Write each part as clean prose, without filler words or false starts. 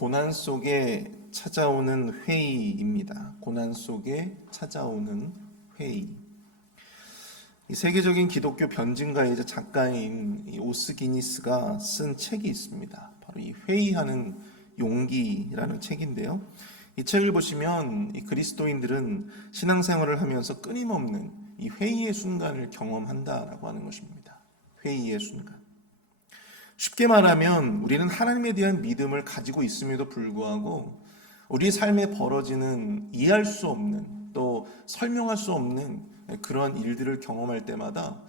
고난 속에 찾아오는 회의입니다. 고난 속에 찾아오는 회의. 이 세계적인 기독교 변증가이자 작가인 오스 기니스가 쓴 책이 있습니다. 바로 이 회의하는 용기라는 책인데요. 이 책을 보시면 이 그리스도인들은 신앙생활을 하면서 끊임없는 이 회의의 순간을 경험한다라고 하는 것입니다. 회의의 순간. 쉽게 말하면 우리는 하나님에 대한 믿음을 가지고 있음에도 불구하고 우리 삶에 벌어지는 이해할 수 없는 또 설명할 수 없는 그러한 일들을 경험할 때마다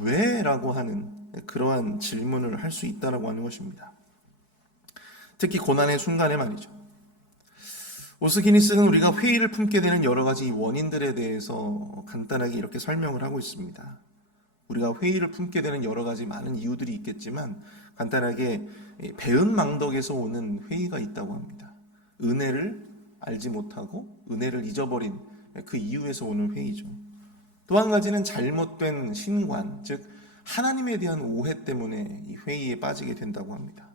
왜? 라고 하는 그러한 질문을 할 수 있다고 하는 것입니다. 특히 고난의 순간에 말이죠. 오스기니스는 우리가 회의를 품게 되는 여러 가지 원인들에 대해서 간단하게 이렇게 설명을 하고 있습니다. 우리가 회의를 품게 되는 여러 가지 많은 이유들이 있겠지만 간단하게 배은망덕에서 오는 회의가 있다고 합니다. 은혜를 알지 못하고 은혜를 잊어버린 그 이유에서 오는 회의죠. 또 한 가지는 잘못된 신관, 즉 하나님에 대한 오해 때문에 이 회의에 빠지게 된다고 합니다.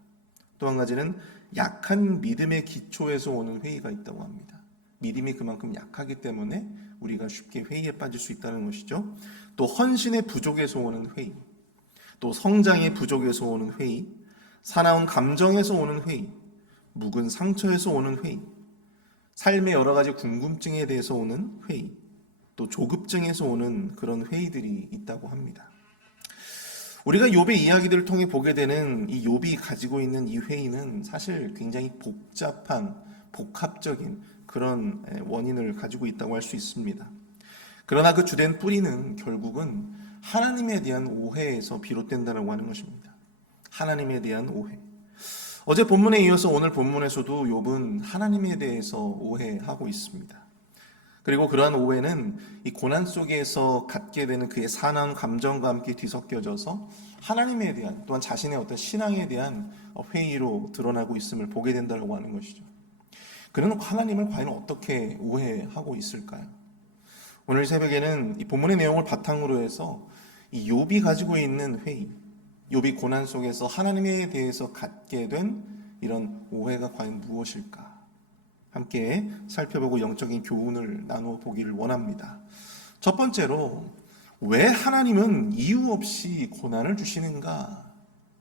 또 한 가지는 약한 믿음의 기초에서 오는 회의가 있다고 합니다. 믿음이 그만큼 약하기 때문에 우리가 쉽게 회의에 빠질 수 있다는 것이죠. 또 헌신의 부족에서 오는 회의, 또 성장의 부족에서 오는 회의, 사나운 감정에서 오는 회의, 묵은 상처에서 오는 회의, 삶의 여러 가지 궁금증에 대해서 오는 회의, 또 조급증에서 오는 그런 회의들이 있다고 합니다. 우리가 욥의 이야기들을 통해 보게 되는 이 욥이 가지고 있는 이 회의는 사실 굉장히 복잡한, 복합적인 그런 원인을 가지고 있다고 할 수 있습니다. 그러나 그 주된 뿌리는 결국은 하나님에 대한 오해에서 비롯된다고 하는 것입니다. 하나님에 대한 오해. 어제 본문에 이어서 오늘 본문에서도 욥은 하나님에 대해서 오해하고 있습니다. 그리고 그러한 오해는 이 고난 속에서 갖게 되는 그의 사나운 감정과 함께 뒤섞여져서 하나님에 대한 또한 자신의 어떤 신앙에 대한 회의로 드러나고 있음을 보게 된다고 하는 것이죠. 그는 하나님을 과연 어떻게 오해하고 있을까요? 오늘 새벽에는 이 본문의 내용을 바탕으로 해서 이 욥이 가지고 있는 회의, 욥이 고난 속에서 하나님에 대해서 갖게 된 이런 오해가 과연 무엇일까? 함께 살펴보고 영적인 교훈을 나누어 보기를 원합니다. 첫 번째로 왜 하나님은 이유 없이 고난을 주시는가?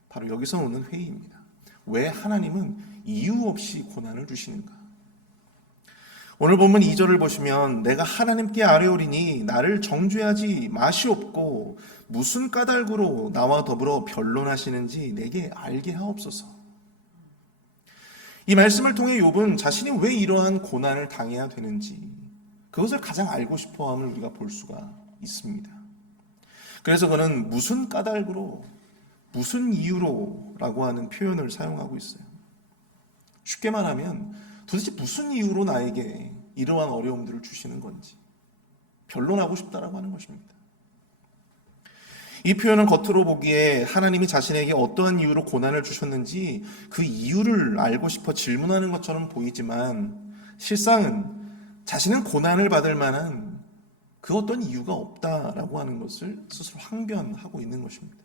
바로 여기서 오는 회의입니다. 왜 하나님은 이유 없이 고난을 주시는가? 오늘 본문 2절을 보시면 내가 하나님께 아뢰오리니 나를 정죄하지 마시옵고 무슨 까닭으로 나와 더불어 변론하시는지 내게 알게 하옵소서. 이 말씀을 통해 욥은 자신이 왜 이러한 고난을 당해야 되는지 그것을 가장 알고 싶어함을 우리가 볼 수가 있습니다. 그래서 그는 무슨 까닭으로 무슨 이유로 라고 하는 표현을 사용하고 있어요. 쉽게 말하면 도대체 무슨 이유로 나에게 이러한 어려움들을 주시는 건지 변론하고 싶다라고 하는 것입니다. 이 표현은 겉으로 보기에 하나님이 자신에게 어떠한 이유로 고난을 주셨는지 그 이유를 알고 싶어 질문하는 것처럼 보이지만 실상은 자신은 고난을 받을 만한 그 어떤 이유가 없다라고 하는 것을 스스로 항변하고 있는 것입니다.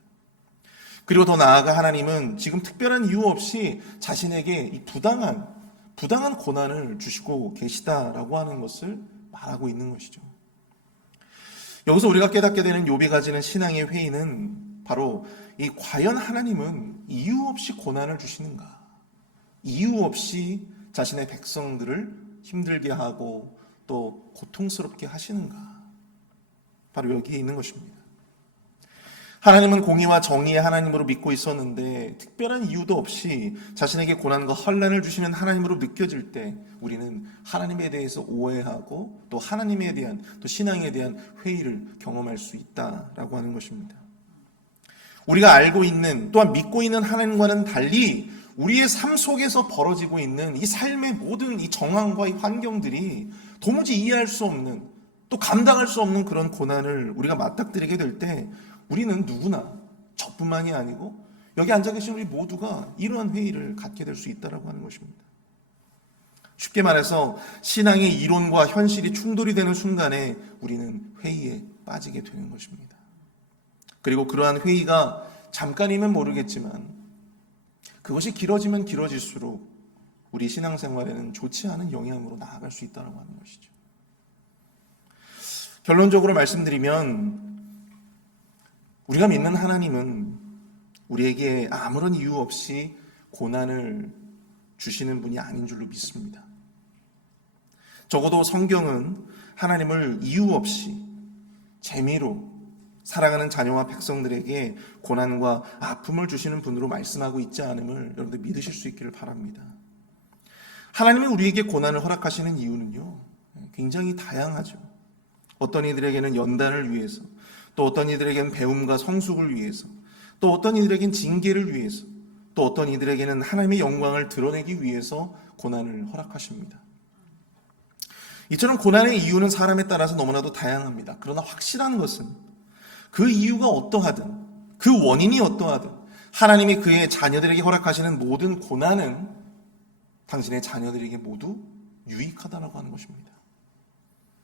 그리고 더 나아가 하나님은 지금 특별한 이유 없이 자신에게 이 부당한 고난을 주시고 계시다라고 하는 것을 말하고 있는 것이죠. 여기서 우리가 깨닫게 되는 욥이 가지는 신앙의 회의는 바로 이 과연 하나님은 이유 없이 고난을 주시는가? 이유 없이 자신의 백성들을 힘들게 하고 또 고통스럽게 하시는가? 바로 여기에 있는 것입니다. 하나님은 공의와 정의의 하나님으로 믿고 있었는데 특별한 이유도 없이 자신에게 고난과 환난을 주시는 하나님으로 느껴질 때 우리는 하나님에 대해서 오해하고 또 하나님에 대한 또 신앙에 대한 회의를 경험할 수 있다라고 하는 것입니다. 우리가 알고 있는 또한 믿고 있는 하나님과는 달리 우리의 삶 속에서 벌어지고 있는 이 삶의 모든 이 정황과 이 환경들이 도무지 이해할 수 없는 또 감당할 수 없는 그런 고난을 우리가 맞닥뜨리게 될 때 우리는 누구나 저뿐만이 아니고 여기 앉아 계신 우리 모두가 이러한 회의를 갖게 될 수 있다고 하는 것입니다. 쉽게 말해서 신앙의 이론과 현실이 충돌이 되는 순간에 우리는 회의에 빠지게 되는 것입니다. 그리고 그러한 회의가 잠깐이면 모르겠지만 그것이 길어지면 길어질수록 우리 신앙생활에는 좋지 않은 영향으로 나아갈 수 있다고 하는 것이죠. 결론적으로 말씀드리면 우리가 믿는 하나님은 우리에게 아무런 이유 없이 고난을 주시는 분이 아닌 줄로 믿습니다. 적어도 성경은 하나님을 이유 없이 재미로 사랑하는 자녀와 백성들에게 고난과 아픔을 주시는 분으로 말씀하고 있지 않음을 여러분들 믿으실 수 있기를 바랍니다. 하나님이 우리에게 고난을 허락하시는 이유는요, 굉장히 다양하죠. 어떤 이들에게는 연단을 위해서, 또 어떤 이들에게는 배움과 성숙을 위해서, 또 어떤 이들에게는 징계를 위해서, 또 어떤 이들에게는 하나님의 영광을 드러내기 위해서 고난을 허락하십니다. 이처럼 고난의 이유는 사람에 따라서 너무나도 다양합니다. 그러나 확실한 것은 그 이유가 어떠하든, 그 원인이 어떠하든 하나님이 그의 자녀들에게 허락하시는 모든 고난은 당신의 자녀들에게 모두 유익하다라고 하는 것입니다.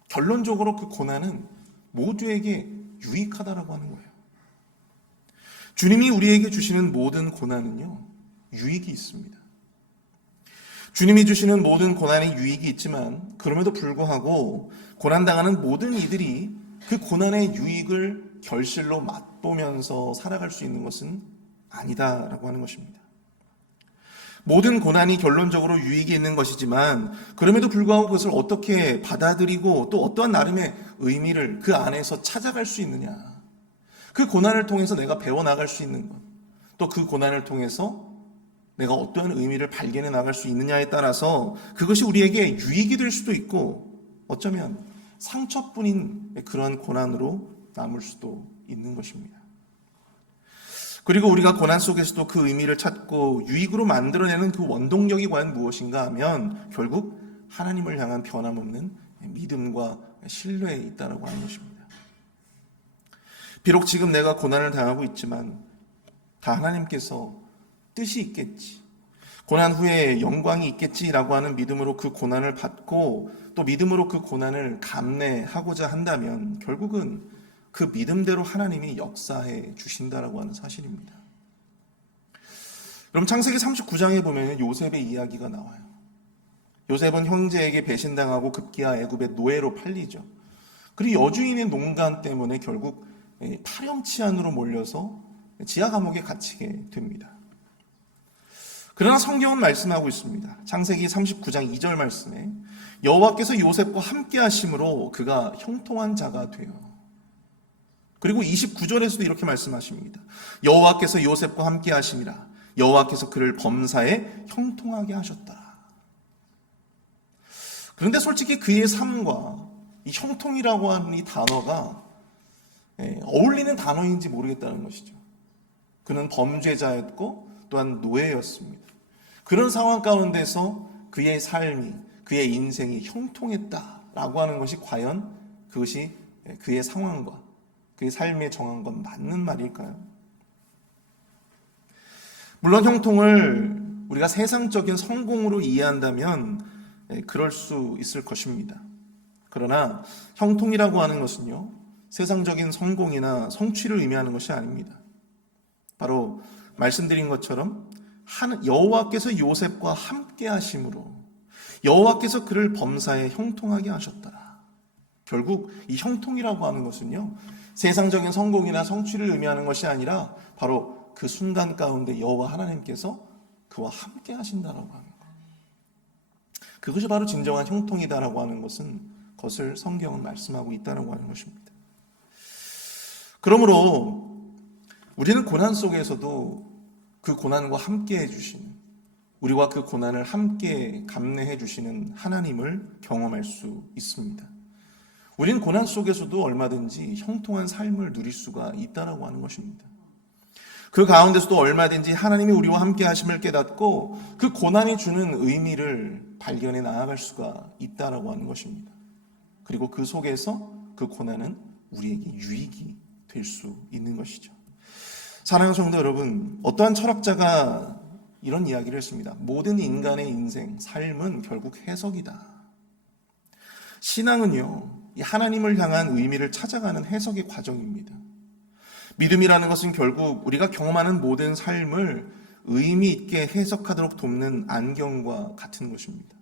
결론적으로 그 고난은 모두에게 유익하다라고 하는 거예요. 주님이 우리에게 주시는 모든 고난은요, 유익이 있습니다. 주님이 주시는 모든 고난에 유익이 있지만 그럼에도 불구하고 고난당하는 모든 이들이 그 고난의 유익을 결실로 맛보면서 살아갈 수 있는 것은 아니다라고 하는 것입니다. 모든 고난이 결론적으로 유익이 있는 것이지만 그럼에도 불구하고 그것을 어떻게 받아들이고 또 어떠한 나름의 의미를 그 안에서 찾아갈 수 있느냐, 그 고난을 통해서 내가 배워나갈 수 있는 것, 또 그 고난을 통해서 내가 어떠한 의미를 발견해 나갈 수 있느냐에 따라서 그것이 우리에게 유익이 될 수도 있고 어쩌면 상처뿐인 그러한 고난으로 남을 수도 있는 것입니다. 그리고 우리가 고난 속에서도 그 의미를 찾고 유익으로 만들어내는 그 원동력이 과연 무엇인가 하면 결국 하나님을 향한 변함없는 믿음과 신뢰에 있다고 하는 것입니다. 비록 지금 내가 고난을 당하고 있지만 다 하나님께서 뜻이 있겠지, 고난 후에 영광이 있겠지라고 하는 믿음으로 그 고난을 받고 또 믿음으로 그 고난을 감내하고자 한다면 결국은 그 믿음대로 하나님이 역사해 주신다라고 하는 사실입니다. 여러분, 창세기 39장에 보면 요셉의 이야기가 나와요. 요셉은 형제에게 배신당하고 급기야 애굽의 노예로 팔리죠. 그리고 여주인의 농간 때문에 결국 파렴치한으로 몰려서 지하 감옥에 갇히게 됩니다. 그러나 성경은 말씀하고 있습니다. 창세기 39장 2절 말씀에 여호와께서 요셉과 함께 하심으로 그가 형통한 자가 되어, 그리고 29절에서도 이렇게 말씀하십니다. 여호와께서 요셉과 함께 하심이라 여호와께서 그를 범사에 형통하게 하셨다. 그런데 솔직히 그의 삶과 이 형통이라고 하는 이 단어가 어울리는 단어인지 모르겠다는 것이죠. 그는 범죄자였고 또한 노예였습니다. 그런 상황 가운데서 그의 삶이, 그의 인생이 형통했다라고 하는 것이 과연 그것이 그의 상황과 그의 삶의 정황과 맞는 말일까요? 물론 형통을 우리가 세상적인 성공으로 이해한다면 그럴 수 있을 것입니다. 그러나 형통이라고 하는 것은요, 세상적인 성공이나 성취를 의미하는 것이 아닙니다. 바로 말씀드린 것처럼 여호와께서 요셉과 함께 하심으로 여호와께서 그를 범사에 형통하게 하셨더라. 결국 이 형통이라고 하는 것은요, 세상적인 성공이나 성취를 의미하는 것이 아니라 바로 그 순간 가운데 여호와 하나님께서 그와 함께 하신다라고 하는 것. 그것이 바로 진정한 형통이다라고 하는 것을 성경은 말씀하고 있다라고 하는 것입니다. 그러므로 우리는 고난 속에서도 그 고난과 함께 해주시는, 우리와 그 고난을 함께 감내해 주시는 하나님을 경험할 수 있습니다. 우리는 고난 속에서도 얼마든지 형통한 삶을 누릴 수가 있다라고 하는 것입니다. 그 가운데서도 얼마든지 하나님이 우리와 함께 하심을 깨닫고 그 고난이 주는 의미를 발견해 나아갈 수가 있다라고 하는 것입니다. 그리고 그 속에서 그 고난은 우리에게 유익이 될 수 있는 것이죠. 사랑하는 성도 여러분, 어떠한 철학자가 이런 이야기를 했습니다. 모든 인간의 인생, 삶은 결국 해석이다. 신앙은요, 이 하나님을 향한 의미를 찾아가는 해석의 과정입니다. 믿음이라는 것은 결국 우리가 경험하는 모든 삶을 의미 있게 해석하도록 돕는 안경과 같은 것입니다.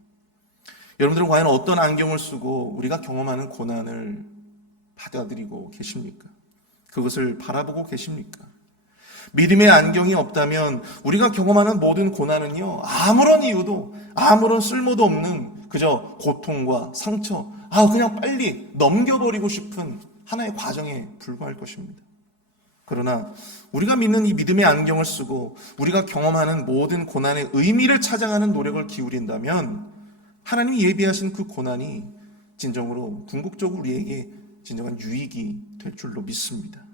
여러분들은 과연 어떤 안경을 쓰고 우리가 경험하는 고난을 받아들이고 계십니까? 그것을 바라보고 계십니까? 믿음의 안경이 없다면 우리가 경험하는 모든 고난은요, 아무런 이유도, 아무런 쓸모도 없는 그저 고통과 상처, 그냥 빨리 넘겨버리고 싶은 하나의 과정에 불과할 것입니다. 그러나 우리가 믿는 이 믿음의 안경을 쓰고 우리가 경험하는 모든 고난의 의미를 찾아가는 노력을 기울인다면 하나님이 예비하신 그 고난이 진정으로 궁극적으로 우리에게 진정한 유익이 될 줄로 믿습니다.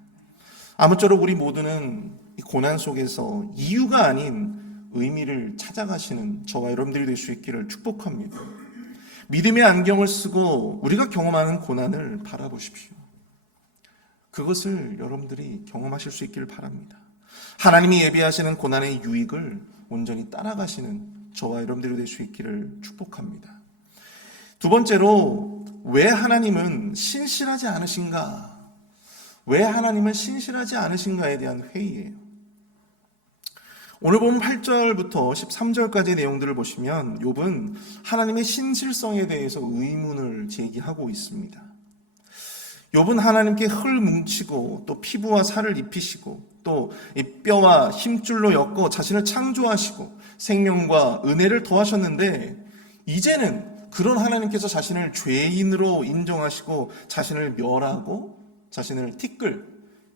아무쪼록 우리 모두는 이 고난 속에서 이유가 아닌 의미를 찾아가시는 저와 여러분들이 될 수 있기를 축복합니다. 믿음의 안경을 쓰고 우리가 경험하는 고난을 바라보십시오. 그것을 여러분들이 경험하실 수 있기를 바랍니다. 하나님이 예비하시는 고난의 유익을 온전히 따라가시는 저와 여러분들이 될 수 있기를 축복합니다. 두 번째로, 왜 하나님은 신실하지 않으신가? 왜 하나님은 신실하지 않으신가에 대한 회의예요. 오늘 보면 8절부터 13절까지의 내용들을 보시면 욥은 하나님의 신실성에 대해서 의문을 제기하고 있습니다. 욥은 하나님께 흙을 뭉치고 또 피부와 살을 입히시고 또 이 뼈와 힘줄로 엮어 자신을 창조하시고 생명과 은혜를 더하셨는데, 이제는 그런 하나님께서 자신을 죄인으로 인정하시고 자신을 멸하고 자신을 티끌,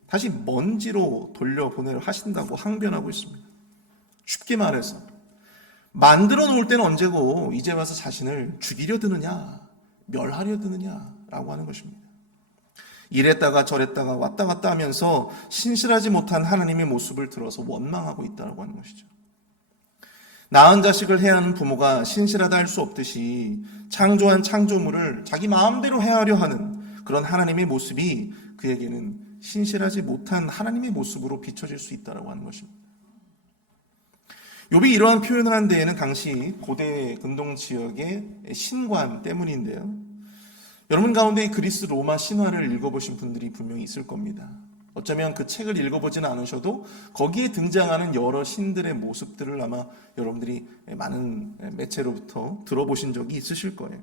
다시 먼지로 돌려보내려 하신다고 항변하고 있습니다. 쉽게 말해서 만들어 놓을 때는 언제고 이제 와서 자신을 죽이려 드느냐, 멸하려 드느냐라고 하는 것입니다. 이랬다가 저랬다가 왔다 갔다 하면서 신실하지 못한 하나님의 모습을 들어서 원망하고 있다고 하는 것이죠. 낳은 자식을 해하는 부모가 신실하다 할 수 없듯이 창조한 창조물을 자기 마음대로 해하려 하는 그런 하나님의 모습이 그에게는 신실하지 못한 하나님의 모습으로 비춰질 수 있다고 하는 것입니다. 욥이 이러한 표현을 한 데에는 당시 고대 근동 지역의 신관 때문인데요. 여러분 가운데 이 그리스 로마 신화를 읽어보신 분들이 분명히 있을 겁니다. 어쩌면 그 책을 읽어보지는 않으셔도 거기에 등장하는 여러 신들의 모습들을 아마 여러분들이 많은 매체로부터 들어보신 적이 있으실 거예요.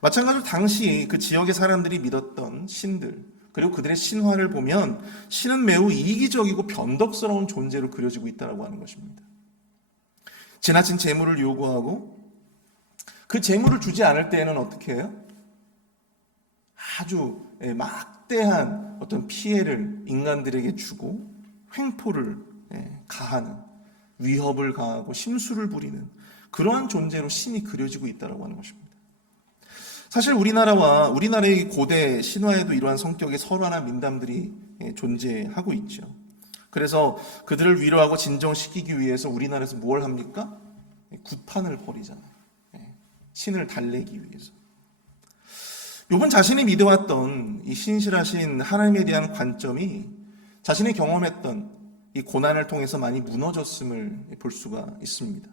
마찬가지로 당시 그 지역의 사람들이 믿었던 신들, 그리고 그들의 신화를 보면 신은 매우 이기적이고 변덕스러운 존재로 그려지고 있다고 하는 것입니다. 지나친 재물을 요구하고 그 재물을 주지 않을 때에는 어떻게 해요? 아주 막대한 어떤 피해를 인간들에게 주고 횡포를 가하는, 위협을 가하고 심술을 부리는 그러한 존재로 신이 그려지고 있다고 하는 것입니다. 사실 우리나라의 고대 신화에도 이러한 성격의 설화나 민담들이 존재하고 있죠. 그래서 그들을 위로하고 진정시키기 위해서 우리나라에서 뭘 합니까? 굿판을 벌이잖아요. 신을 달래기 위해서. 욥은 자신이 믿어왔던 이 신실하신 하나님에 대한 관점이 자신이 경험했던 이 고난을 통해서 많이 무너졌음을 볼 수가 있습니다.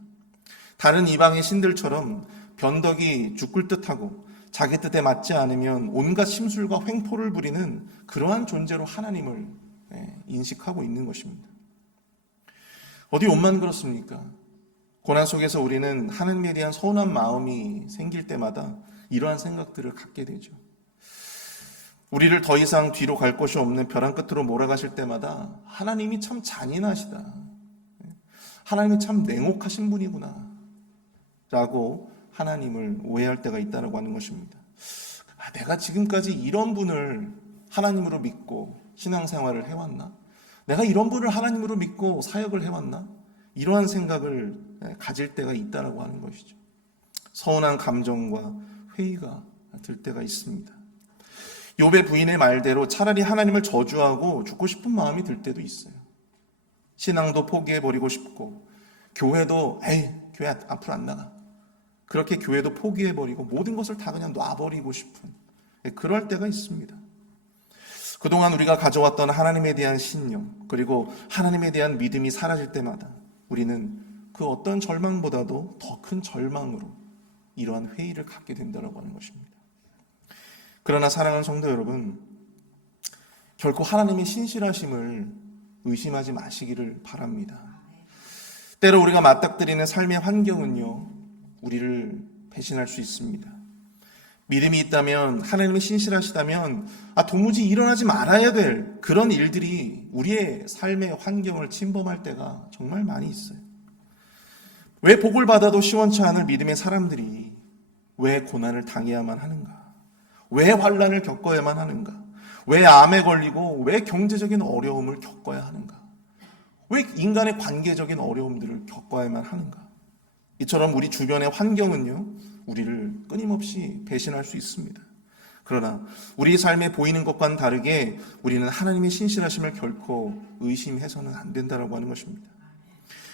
다른 이방의 신들처럼 변덕이 죽을 듯하고 자기 뜻에 맞지 않으면 온갖 심술과 횡포를 부리는 그러한 존재로 하나님을 인식하고 있는 것입니다. 어디 욥만 그렇습니까? 고난 속에서 우리는 하나님에 대한 서운한 마음이 생길 때마다 이러한 생각들을 갖게 되죠. 우리를 더 이상 뒤로 갈 곳이 없는 벼랑 끝으로 몰아가실 때마다 하나님이 참 잔인하시다, 하나님이 참 냉혹하신 분이구나 라고 하나님을 오해할 때가 있다고 하는 것입니다. 내가 지금까지 이런 분을 하나님으로 믿고 신앙생활을 해왔나? 내가 이런 분을 하나님으로 믿고 사역을 해왔나? 이러한 생각을 가질 때가 있다고 하는 것이죠. 서운한 감정과 회의가 들 때가 있습니다. 욥의 부인의 말대로 차라리 하나님을 저주하고 죽고 싶은 마음이 들 때도 있어요. 신앙도 포기해버리고 싶고 교회도 교회 앞으로 안 나가, 그렇게 교회도 포기해버리고 모든 것을 다 그냥 놔버리고 싶은 그럴 때가 있습니다. 그동안 우리가 가져왔던 하나님에 대한 신념, 그리고 하나님에 대한 믿음이 사라질 때마다 우리는 그 어떤 절망보다도 더 큰 절망으로 이러한 회의를 갖게 된다고 하는 것입니다. 그러나 사랑하는 성도 여러분, 결코 하나님의 신실하심을 의심하지 마시기를 바랍니다. 때로 우리가 맞닥뜨리는 삶의 환경은요, 우리를 배신할 수 있습니다. 믿음이 있다면, 하나님이 신실하시다면 도무지 일어나지 말아야 될 그런 일들이 우리의 삶의 환경을 침범할 때가 정말 많이 있어요. 왜 복을 받아도 시원치 않을 믿음의 사람들이 왜 고난을 당해야만 하는가? 왜 환난을 겪어야만 하는가? 왜 암에 걸리고 왜 경제적인 어려움을 겪어야 하는가? 왜 인간의 관계적인 어려움들을 겪어야만 하는가? 이처럼 우리 주변의 환경은요, 우리를 끊임없이 배신할 수 있습니다. 그러나 우리 삶에 보이는 것과는 다르게 우리는 하나님의 신실하심을 결코 의심해서는 안 된다라고 하는 것입니다.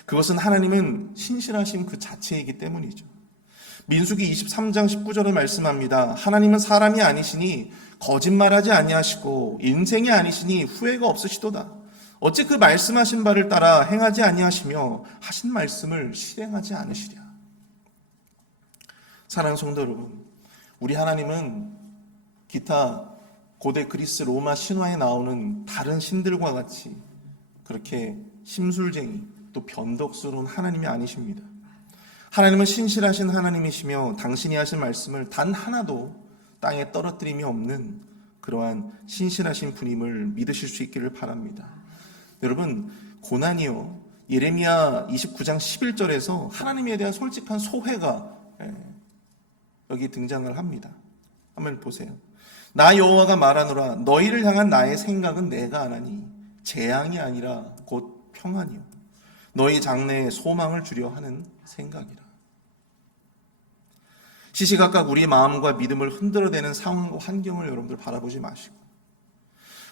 그것은 하나님은 신실하심 그 자체이기 때문이죠. 민수기 23장 19절에 말씀합니다. 하나님은 사람이 아니시니 거짓말하지 아니하시고 인생이 아니시니 후회가 없으시도다. 어찌 그 말씀하신 바를 따라 행하지 아니하시며 하신 말씀을 실행하지 않으시랴. 사랑하는 성도 여러분, 우리 하나님은 기타 고대 그리스 로마 신화에 나오는 다른 신들과 같이 그렇게 심술쟁이 또 변덕스러운 하나님이 아니십니다. 하나님은 신실하신 하나님이시며 당신이 하신 말씀을 단 하나도 땅에 떨어뜨림이 없는 그러한 신실하신 분임을 믿으실 수 있기를 바랍니다. 여러분, 고난이요, 예레미야 29장 11절에서 하나님에 대한 솔직한 소회가 여기 등장을 합니다. 한번 보세요. 나 여호와가 말하노라 너희를 향한 나의 생각은 내가 아나니 재앙이 아니라 곧 평안이요 너희 장래에 소망을 주려 하는 생각이라. 시시각각 우리 마음과 믿음을 흔들어대는 상황과 환경을 여러분들 바라보지 마시고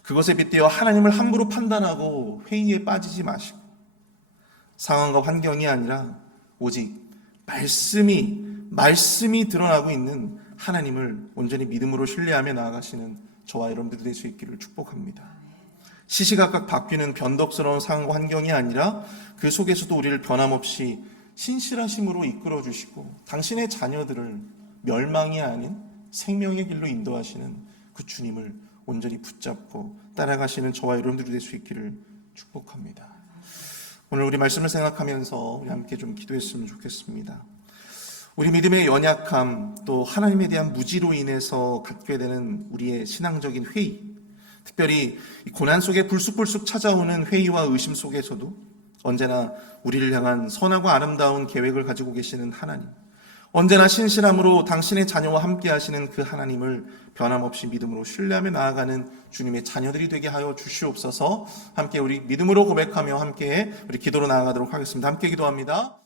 그것에 빗대어 하나님을 함부로 판단하고 회의에 빠지지 마시고 상황과 환경이 아니라 오직 말씀이 드러나고 있는 하나님을 온전히 믿음으로 신뢰하며 나아가시는 저와 여러분들이 될 수 있기를 축복합니다. 시시각각 바뀌는 변덕스러운 상황과 환경이 아니라 그 속에서도 우리를 변함없이 신실하심으로 이끌어 주시고 당신의 자녀들을 멸망이 아닌 생명의 길로 인도하시는 그 주님을 온전히 붙잡고 따라가시는 저와 여러분들이 될 수 있기를 축복합니다. 오늘 우리 말씀을 생각하면서 우리 함께 좀 기도했으면 좋겠습니다. 우리 믿음의 연약함 또 하나님에 대한 무지로 인해서 갖게 되는 우리의 신앙적인 회의, 특별히 고난 속에 불쑥불쑥 찾아오는 회의와 의심 속에서도 언제나 우리를 향한 선하고 아름다운 계획을 가지고 계시는 하나님, 언제나 신실함으로 당신의 자녀와 함께 하시는 그 하나님을 변함없이 믿음으로 신뢰하며 나아가는 주님의 자녀들이 되게 하여 주시옵소서. 함께 우리 믿음으로 고백하며 함께 우리 기도로 나아가도록 하겠습니다. 함께 기도합니다.